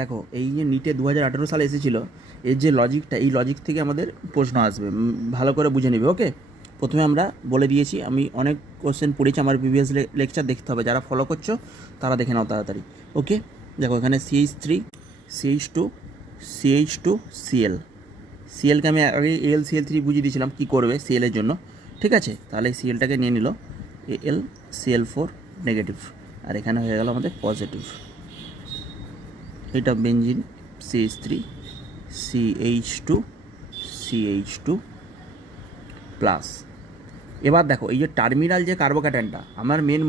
দেখো এই যে নিটে 2018 সালে এসেছিলো, এর যে লজিকটা, এই লজিক থেকে আমাদের প্রশ্ন আসবে, ভালো করে বুঝে নেবে। ওকে, প্রথমে আমরা বলে দিয়েছি, আমি অনেক কোশ্চেন পড়েছি, আমার প্রিভিয়াস লেকচার দেখতে হবে, যারা ফলো করছো তারা দেখে নাও তাড়াতাড়ি। ওকে, দেখো এখানে CH3 CH2 CH2 Cl, CLK আমি আগে AlCl3 বুঝিয়ে দিয়েছিলাম কী করবে সিএলের জন্য। ঠিক আছে, তাহলে সিএলটাকে নিয়ে নিল AlCl4 নেগেটিভ, আর এখানে হয়ে গেল আমাদের পজিটিভ। এটা বেঞ্জিন CH3 CH2 প্লাস। এবার দেখো এই যে টার্মিনাল যে কার্বোক্যাটায়নটা, আমার মেন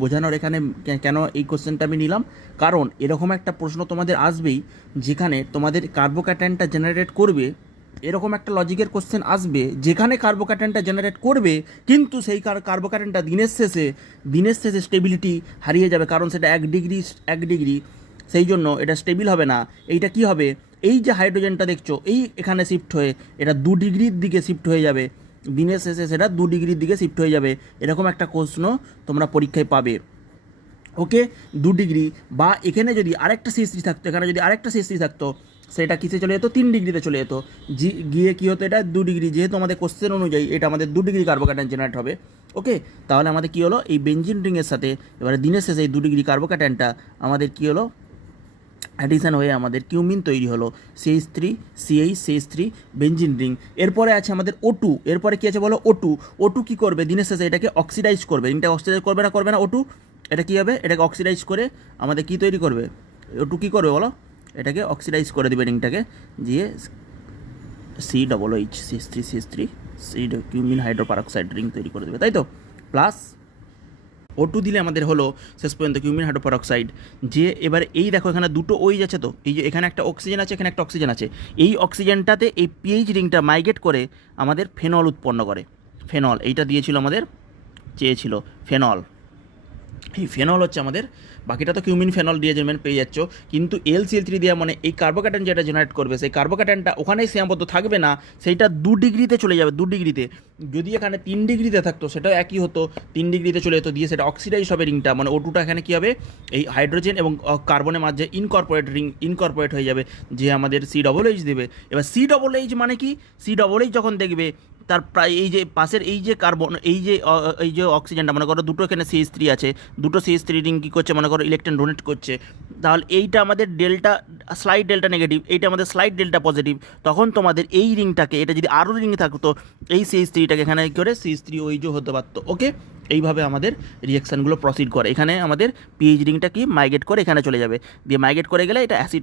বোঝানোর এখানে কেন এই কোশ্চেনটা আমি নিলাম, কারণ এরকম একটা প্রশ্ন তোমাদের আসবেই যেখানে তোমাদের কার্বোক্যাটায়নটা জেনারেট করবে, এরকম একটা লজিকের কোশ্চেন আসবে যেখানে কার্বোক্যাটায়নটা জেনারেট করবে, কিন্তু সেই কার্বোক্যাটায়নটা দিনের শেষে স্টেবিলিটি হারিয়ে যাবে, কারণ সেটা 1 ডিগ্রি, সেই জন্য এটা স্টেবিল হবে না। এইটা কি হবে, এই যে হাইড্রোজেনটা দেখছো এই এখানে শিফট হয়ে এটা 2 ডিগ্রির দিকে শিফট হয়ে যাবে, দিনের শেষে সেটা 2 ডিগ্রির দিকে শিফট হয়ে যাবে। এরকম একটা প্রশ্ন তোমরা পরীক্ষায় পাবে। ওকে, 2 ডিগ্রি, বা এখানে যদি আরেকটা CH3 থাকতো, এখানে যদি আরেকটা CH3 থাকতো, সেটা কিসে চলে যেত, 3 ডিগ্রিতে চলে যেত, গিয়ে কী হতো, এটা 2 ডিগ্রি, যেহেতু আমাদের কোশ্চেন অনুযায়ী এটা আমাদের 2 ডিগ্রি কার্বোক্যাটায়ন জেনারেট হবে। ওকে, তাহলে আমাদের কী হলো, এই বেঞ্জিন রিংয়ের সাথে এবারে দিনের শেষে এই 2 ডিগ্রি কার্বোক্যাটায়নটা আমাদের কী হলো, অ্যাডিশন হয়ে আমাদের কিউমিন তৈরি হলো, CH3 বেঞ্জিন রিং। এরপরে আছে আমাদের O2, এরপরে কী আছে বলো, O2 কী করবে, দিনের শেষে এটাকে অক্সিডাইজ করবে, রিংটা অক্সিডাইজ করবে না O2, এটা কী হবে, এটাকে অক্সিডাইজ করে আমাদের কী তৈরি করবে, O2 কী করবে বলো, এটাকে অক্সিডাইজ করে দেবে রিংটাকে, দিয়ে COOH কিউমিন হাইড্রোপারক্সাইড রিং তৈরি করে দেবে, তাই তো। প্লাস O2 দিলে আমাদের হলো শেষ পর্যন্ত কিউমিন হাইড্রোপারক্সাইড। যে এবারে এই দেখো এখানে দুটো ওইজ আছে, তো এই যে এখানে একটা অক্সিজেন আছে, এখানে একটা অক্সিজেন আছে, এই অক্সিজেনটাতে এই পিএইচ রিংটা মাইগ্রেট করে আমাদের ফেনল উৎপন্ন করে। ফেনল এইটা দিয়েছিল আমাদের, চেয়েছিল ফেনল, এই ফেনল হচ্ছে আমাদের, বাকিটা তো কিউমিন ফেনল দিয়ে যেমন পেয়ে যাচ্ছ, কিন্তু LCl3 দেওয়া মানে এই কার্বোক্যাটায়ন যেটা জেনারেট করবে, সেই কার্বোক্যাটায়নটা ওখানেই সীমাবদ্ধ থাকবে না, সেইটা 2 ডিগ্রিতে চলে যাবে, 2 ডিগ্রিতে। যদি এখানে 3 ডিগ্রিতে থাকতো সেটাও একই হতো, 3 ডিগ্রিতে চলে যেত, দিয়ে সেটা অক্সিডাইজ হবে রিংটা, মানে O2টা এখানে কী হবে, এই হাইড্রোজেন এবং কার্বনের মাঝে ইনকর্পোরেট হয়ে যাবে, যে আমাদের COOH দেবে। এবার COOH মানে কি, COOH যখন দেখবে তার প্রায় এই যে পাশের এই যে কার্বন, এই যে অক্সিজেনটা, মনে করো দুটো এখানে CH3 আছে, দুটো CH3 রিং কী করছে, মনে করো ইলেকট্রন ডোনেট করছে, তাহলে এইটা আমাদের স্লাইড ডেল্টা নেগেটিভ, এইটা আমাদের স্লাইড ডেল্টা পজিটিভ, তখন তোমাদের এই রিংটাকে, এটা যদি আরও রিং থাকতো, এই CH3টাকে এখানে কী করে CH3OH হতে পারতো। ওকে, এইভাবে আমাদের রিয়াকশানগুলো প্রসিড করে। এখানে আমাদের পিএইচ রিংটা কি মাইগ্রেট করে এখানে চলে যাবে, দিয়ে মাইগ্রেট করে গেলে এটা অ্যাসিড